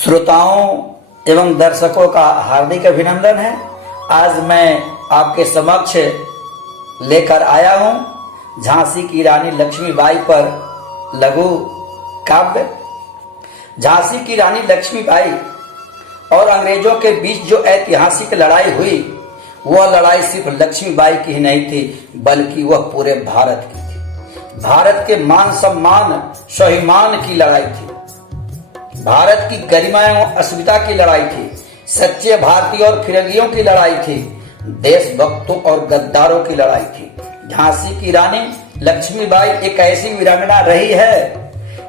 श्रोताओं एवं दर्शकों का हार्दिक अभिनंदन है। आज मैं आपके समक्ष लेकर आया हूं झांसी की रानी लक्ष्मीबाई पर लघु काव्य। झांसी की रानी लक्ष्मीबाई और अंग्रेजों के बीच जो ऐतिहासिक लड़ाई हुई, वह लड़ाई सिर्फ लक्ष्मीबाई की ही नहीं थी, बल्कि वह पूरे भारत की थी। भारत के मान सम्मान स्वाभिमान की लड़ाई थी, भारत की गरिमा एवं अस्मिता की लड़ाई थी, सच्चे भारतीय और फिरंगियों की लड़ाई थी, देशभक्तों और गद्दारों की लड़ाई थी। झांसी की रानी लक्ष्मीबाई एक ऐसी वीरांगना रही है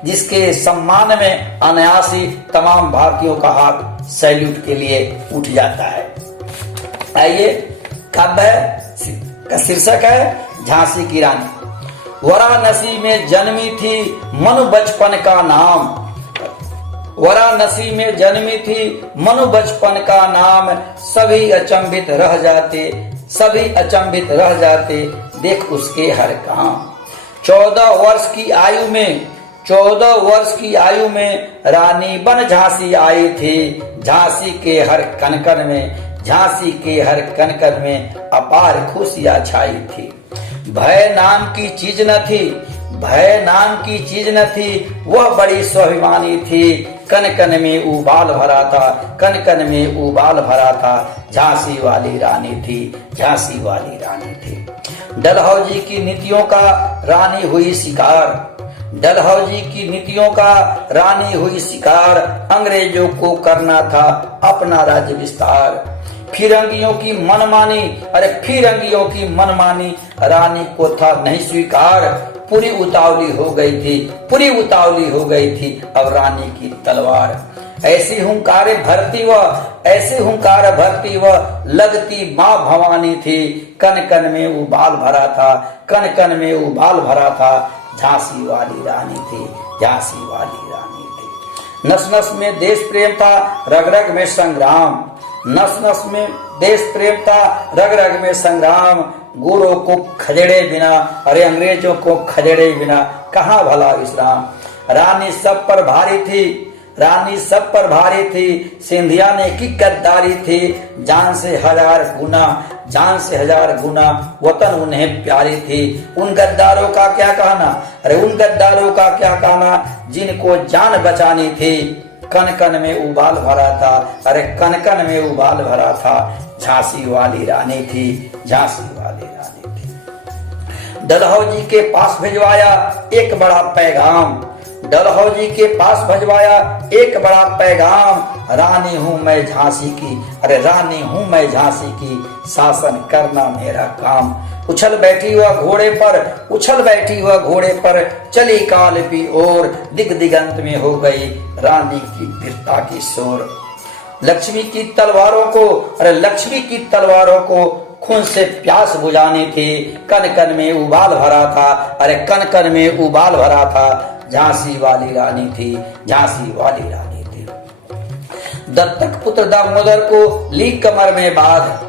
जिसके सम्मान में अनायासी तमाम भारतीयों का हाथ सैल्यूट के लिए उठ जाता है। आइए, काव्य का शीर्षक है झांसी की रानी। वाराणसी में जन्मी थी मनु बचपन का नाम, वाराणसी में जन्मी थी मनु बचपन का नाम, सभी अचंभित रह जाते, सभी अचंभित रह जाते देख उसके हर काम। 14 वर्ष की आयु में, 14 वर्ष की आयु में रानी बन झांसी आई थी। झांसी के हर कनकन में, झांसी के हर कनकन में अपार खुशियां छाई थी। भय नाम की चीज न थी, भय नाम की चीज न थी, वह बड़ी स्वाभिमानी थी। कन कन में उबाल भरा था, कन कन में उबाल भरा था, झांसी वाली रानी थी, झांसी वाली रानी थी। डलहौजी की नीतियों का रानी हुई शिकार, डलहौजी की नीतियों का रानी हुई शिकार, अंग्रेजों को करना था अपना राज्य विस्तार। फिरंगियों की मनमानी, अरे फिरंगियों की मनमानी रानी को था नहीं स्वीकार। पूरी उतावली हो गई थी, पूरी उतावली हो गई थी अब रानी की तलवार। ऐसी हुंकारे भरती वह, ऐसी हुंकार भरती वह, लगती माँ भवानी थी। कन कन में उबाल भरा था, कन कन में उबाल भरा था, झांसी वाली रानी थी, झांसी वाली रानी थी। नस नस में देश प्रेम था, रग रग में संग्राम, नस नस में देश प्रेम था, रग रग में संग्राम। गोरों को खदेड़े बिना, अरे अंग्रेजों को खदेड़े बिना कहाँ भला विश्राम। रानी सब पर भारी थी, रानी सब पर भारी थी, सिंधिया ने की गद्दारी थी। जान से हजार गुना, जान से हजार गुना वतन उन्हें प्यारी थी। उन गद्दारों का क्या कहना, अरे उन गद्दारों का क्या कहना जिनको जान बचानी थी। कन कन में उबाल भरा था, अरे कन कन में उबाल भरा था, झांसी वाली रानी थी, झांसी वाली रानी थी। डलहौजी के पास भिजवाया एक बड़ा पैगाम, डलहौजी के पास भिजवाया एक बड़ा पैगाम। रानी हूं मैं झांसी की, अरे रानी हूं मैं झांसी की, शासन करना मेरा काम। उछल बैठी वह घोड़े पर, उछल बैठी वह घोड़े पर, चली काल की ओर, दिग दिगंत में हो गई रानी की वीरता की शोर। लक्ष्मी की तलवारों को, अरे लक्ष्मी की तलवारों को खून से प्यास बुझानी थी। कन कन में उबाल भरा था, अरे कन कन में उबाल भरा था, झांसी वाली रानी थी, झांसी वाली रानी थी। दत्तक पुत्र दामोदर को ली कमर में बांध,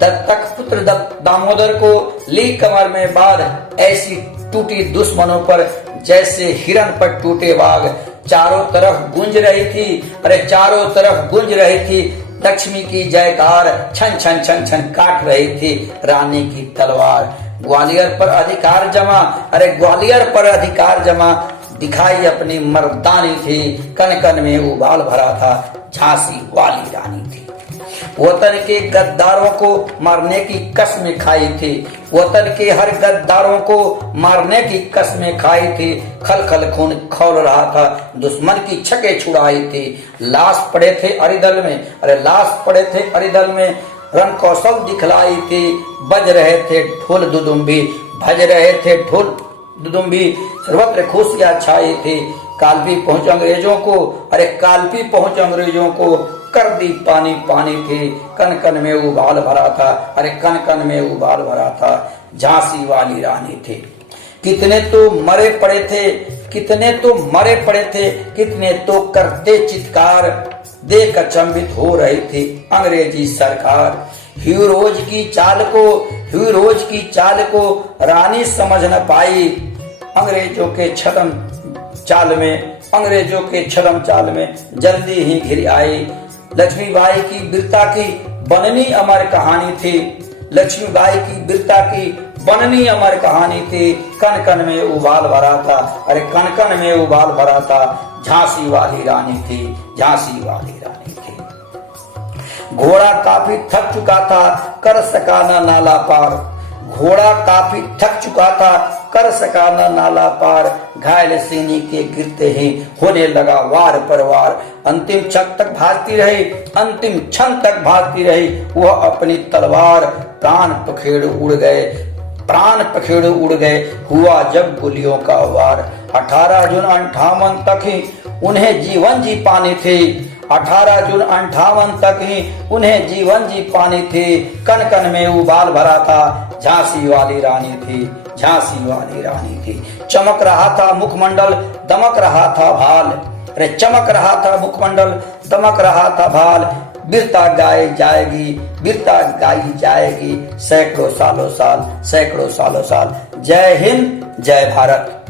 दत्तक पुत्र दामोदर को ली कमर में बांध, ऐसी टूटी दुश्मनों पर जैसे हिरन पर टूटे बाघ। चारों तरफ गूंज रही थी, अरे चारों तरफ गूंज रही थी लक्ष्मी की जयकार। छन छन छन छन काट रही थी रानी की तलवार। ग्वालियर पर अधिकार जमा, अरे ग्वालियर पर अधिकार जमा, दिखाई अपनी मर्दानी थी। कन कन में उबाल भरा था, झांसी वाली रानी थी। वतन के गद्दारों को मारने की कसमें खाई थी, वतन के हर गद्दारों को मारने की कसमें खाई थी। खल खल खून खौल रहा था, दुश्मन की छके छुड़ाई थी। लाश पड़े थे अरिदल में, अरे लाश पड़े थे अरिदल में, रण कौशल दिखलाई थी। बज रहे थे ढोल दुदुम्बी, भज रहे थे ढोल दुदुम्बी, सर्वत्र खुशियां छाई थी। कालपी पहुंच अंग्रेजों को, अरे कालपी पहुंच अंग्रेजों को, कर दी पानी पानी थी। कन कन में उबाल भरा था, अरे कन कन में उबाल भरा था, झांसी वाली रानी थी। कितने तो मरे पड़े थे, कितने तो मरे पड़े थे, कितने तो करते चित्कार, देख अचंभित हो रही थी अंग्रेजी सरकार। हीरोज की चाल को, हीरोज की चाल को रानी समझ न पाई, अंग्रेजों के छदम चाल में अंग्रेजों के छलम चाल में जल्दी ही घिर आई। लक्ष्मीबाई की वीरता की बननी अमर कहानी थी। लक्ष्मीबाई की वीरता की बननी अमर कहानी थी। कण कण में उबाल भरा था, अरे कण कण में उबाल भरा था। झांसी वाली रानी थी, झांसी वाली रानी थी। घोड़ा काफी थक चुका था, कर सका न नाला पार। घोड़ा काफी थक चुका था, कर सका न नाला पार। घायल सैनी के गिरते ही होने लगा वार पर वार। अंतिम क्षण तक भागती रही, अंतिम क्षण तक भागती रही वह अपनी तलवार। प्राण पखेड़ उड़ गए, प्राण पखेड़ उड़ गए हुआ जब गोलियों का वार। 18 जून 58 तक ही उन्हें जीवन जी पानी थी। 18 जून 58 तक ही उन्हें जीवन जी पानी थी। कण कण में उबाल भरा था, झांसी वाली रानी थी, झांसी वाली रानी थी। चमक रहा था मुखमंडल, दमक रहा था भाल। अरे चमक रहा था मुखमंडल, दमक रहा था भाल। वीरता गाई जाएगी, वीरता गाई जाएगी सैकड़ों सालों साल, सैकड़ों सालों साल। जय हिंद, जय भारत।